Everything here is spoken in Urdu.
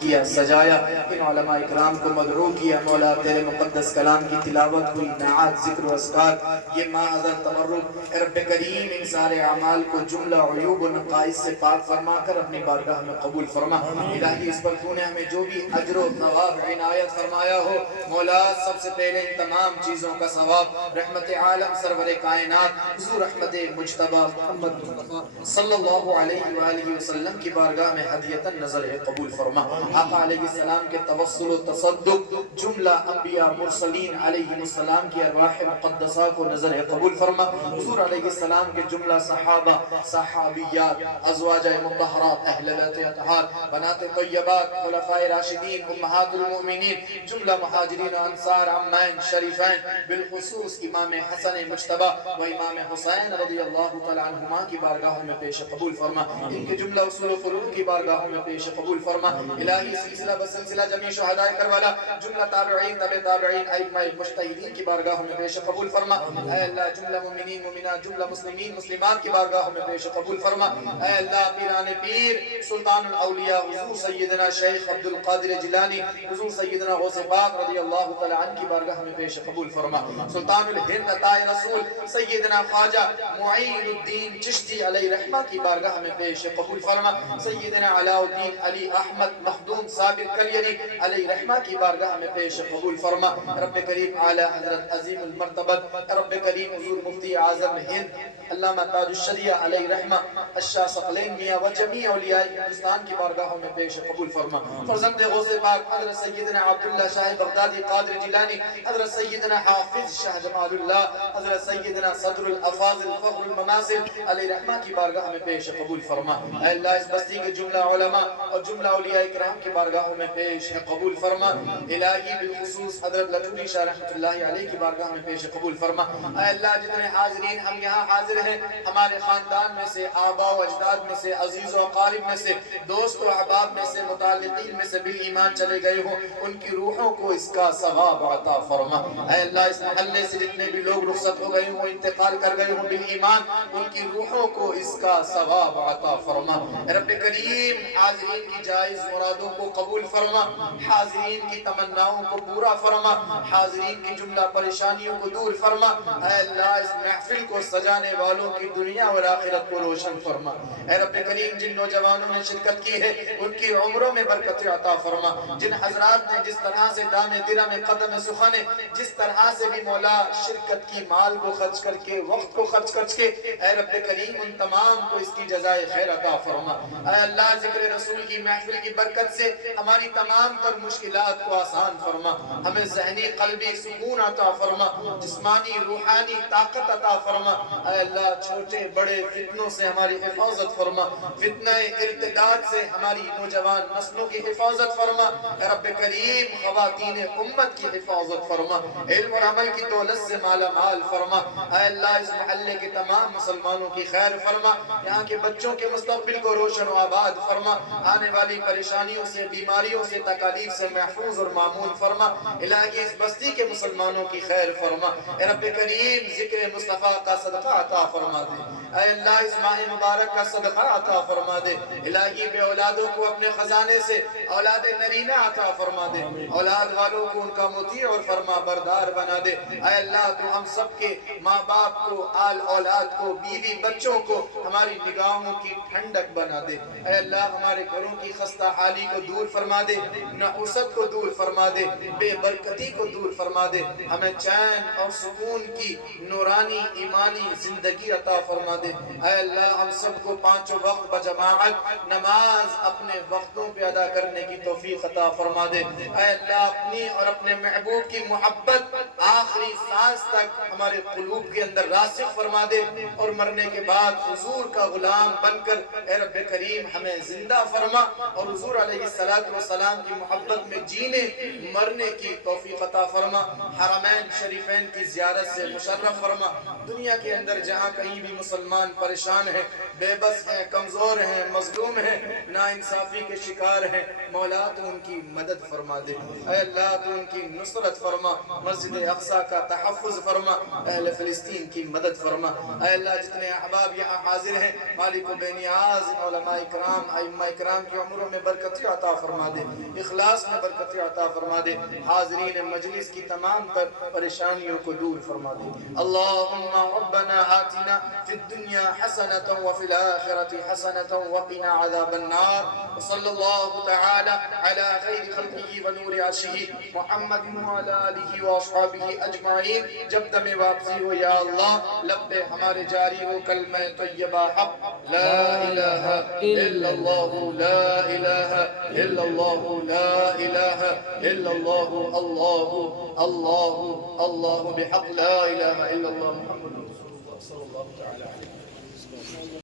کیا، سجایا، ان علماء اکرام کو مدعو کیا، مولا تیرے مقدس کلام کی تلاوت ہوئی، نعات، ذکر و اذکار، یہ محضر تبرک، اے رب کریم ان سارے اعمال کو جملہ عیوب و نقائص سے پاک فرما کر اپنی بارگاہ میں قبول فرما۔ الہی اس پر تو نے ہمیں جو بھی اجر و ثواب عنایت فرمایا ہو، مولا سب سے پہلے ان تمام چیزوں کا ثواب رحمت عالم سرور کائنات حضور احمد مجتبی محمد مصطفیٰ صلی اللہ علیہ وآلہ وسلم کی بارگاہ میں ہدیۃ نظر قبول فرما۔ آقا علیہ السلام کے توسل و تصدق جملہ انبیاء مرسلین علیہ السلام کی ارواح مقدسہ کو نظر قبول فرما۔ حضور علیہ السلام کے جملہ صحابہ، صحابیات، ازواج مطہرات، اہل بیت اطہار، بنات طیبات، خلفاء راشدین، امہات المؤمنین، جملہ مہاجرین و انصار، عمین شریفین، بالخصوص امام حسن مجتبی و امام حسین رضی اللہ تعالی عنہما کی بارگاہوں میں پیش قبول فرما۔ ان کے جملہ اصول و فروع کی بارگاہوں میں پیش قبول فرما۔ الہی سلسلہ بسلسلہ جمیع شہداء کربلا، جملہ تابعین، تبع تابعین، ائمہ مجتہدین کی بارگاہوں میں پیش قبول فرما۔ اے اللہ جملہ مومنین مومنات، جملہ مسلمین مسلمات کی بارگاہوں میں پیش قبول فرما۔ اے اللہ پیران پیر، سلطان الاولیاء حضور سیدنا شیخ عبد القادر جیلانی، حضور سیدنا غوث پاک رضی اللہ تعالی عنہ کی بارگاہ میں پیش قبول فرما۔ سلطان الہند عطاء رسول سیدنا خواجہ معین الدین چشتی علیہ رحمہ کی بارگاہ میں پیش قبول فرما۔ سیدنا علاء الدین علی احمد مخدوم صابر کلیری علیہ رحمہ کی بارگاہ میں پیش قبول فرما۔ رب کریم اعلی حضرت عظیم المرتبت رب کریم حضور مفتی اعظم ہند علامہ تاج الشریعہ علیہ رحمہ الشاہ ثقلین میاں و جمیع اولیاء ہندوستان کی بارگاہوں میں پیش قبول فرما۔ فرزند غوث پاک حضرت سیدنا عبداللہ شاہ بغدادی قادر جیلانی، حضرت سیدنا حافظ شاہ جمال اللہ، حضرت سیدنا صدر الافاضل فخر المماثل علیہ رحمہ کی بارگاہ میں پیش قبول فرما۔ اے اللہ اس بستی کے جملہ علماء اور جملہ اولیاء اکرام کی بارگاہوں میں پیش قبول فرما۔ الہی بالخصوص حضرت لٹھوری شاہ رحمۃ اللہ علیہ کی بارگاہ میں پیش قبول فرما۔ اے اللہ جتنے حاضرین ہم یہاں حاضر ہیں، ہمارے خاندان میں سے، آباء و اجداد میں سے، عزیز و اقارب میں سے، دوست و احباب میں سے، متعلقین میں سے بالایمان چلے گئے ہوں، ان کی روحوں کو اس کا ثواب عطا فرما۔ اے اللہ اس محلے سے جتنے بھی لوگ رخصت ہو گئے ہوں، انتقال کر گئے ہوں بالایمان، ان کی روحوں کو اس کا ثواب عطا فرما۔ رب کریم حاضرین کی جائز مرادوں کو قبول فرما، حاضرین کی تمناؤں کو پورا فرما، حاضرین کی جملہ پریشانیوں کو دور فرما۔ اے اللہ اس محفل کو سجانے والوں کی دنیا اور آخرت کو روشن فرما۔ اے رب کریم جن نوجوانوں نے شرکت کی ہے ان کی عمروں میں برکت عطا فرما۔ جن حضرات نے جس طرح سے دام درہم قدم سخن، جس طرح سے بھی مولا شرکت کی مال کو خرچ کر کے، وقت کو خرچ کر کے، اے رب کریم ان تمام کو اس کی جزائے خیر عطا فرما۔ اے اللہ ذکر رسول کی محفل کی برکت سے ہماری تمام تر مشکلات کو آسان فرما، ہمیں ذہنی قلبی سکون عطا فرما، جسمانی روحانی طاقت عطا فرما۔ اے اللہ چھوٹے بڑے فتنوں سے ہماری حفاظت فرما، فتنہ ارتداد سے ہماری نوجوان نسلوں کی حفاظت فرما۔ اے رب کریم خواتین امت کی حفاظت فرما، علم اور عمل کی دولت سے مالا مال فرما۔ اے اللہ اس محلے کے تمام مسلمانوں کی خیر فرما، یہاں کے بچوں کے مستقبل کو روشن و آباد فرما، آنے والی پریشانیوں سے، بیماریوں سے، تکالیف سے محفوظ اور معمول فرما۔ الہی اس بستی کے مسلمانوں کی خیر فرما۔ اے رب کریم ذکر مصطفیٰ کا صدقہ عطا فرما دے، اے اللہ اس ماہ مبارک کا صدقہ عطا فرما دے۔ الہی بے اولادوں کو اپنے خزانے سے اولاد نرینہ عطا فرما دے، اولاد والوں کو ان کا مطیع اور فرما بردار بنا دے۔ اے اللہ تو ہم سب کے ماں باپ کو، آل اولاد کو، بیوی بچوں کو ہماری نگاہوں کی ٹھنڈک بنا دے۔ اے اللہ ہمارے گھروں کی خستہ حالی کو دور فرما دے، نحوست کو دور فرما دے، بے برکتی کو دور فرما دے، ہمیں چین اور سکون کی نورانی ایمانی زندگی عطا فرما دے۔ اے اللہ ہم سب کو پانچوں وقت بجماعت نماز اپنے وقتوں پہ ادا کرنے کی توفیق عطا فرما دے۔ اے اللہ اپنی اور اپنے محبوب کی محبت آخری سانس تک ہمارے قلوب کے اندر راسخ فرما دے، اور مرنے کے بعد حضور کا غلام بن کر اے رب کریم ہمیں زندہ فرما، اور حضور علیہ السلام کی محبت میں جینے مرنے کی توفیق عطا فرما۔ حرمین شریفین کی زیارت سے مشرف فرما۔ دنیا کے اندر جہاں کہیں بھی مسلمان مسلمان پریشان ہیں، بے بس ہیں، کمزور ہیں، مظلوم ہیں، ناانصافی کے شکار ہیں، مولا تو ان کی مدد فرما دے، اے اللہ تو ان کی نصرت فرما، مسجد اقصی کا تحفظ فرما، اہل فلسطین کی مدد فرما، اے اللہ جتنے احباب یہاں حاضر ہیں مالک و بے نیاز علماء اکرام ائمہ اکرام کی عمروں میں برکت عطا فرما دے، اخلاص میں برکت عطا فرما دے، حاضرین مجلس کی تمام تر پریشانیوں کو دور فرما دے۔ اللہم ربنا آتنا فی الدنیا حسنة وفی الآخرة حسنة وقنا عذاب النار، وصلی اللہ تعالی علی خیر خلقہ ونور عرشہ محمد وعلی آلہ واصحابہ اجمعین۔ جب دم واپسی ہو یا اللہ لب پہ ہمارے جاری ہو کلمہ طیبہ حق لا الہ الا اللہ لا الہ الا اللہ لا الہ الا اللہ اللہ اللہ اللہ بحق لا الہ الا اللہ محمد رسول اللہ صلی اللہ تعالی علیہ وسلم۔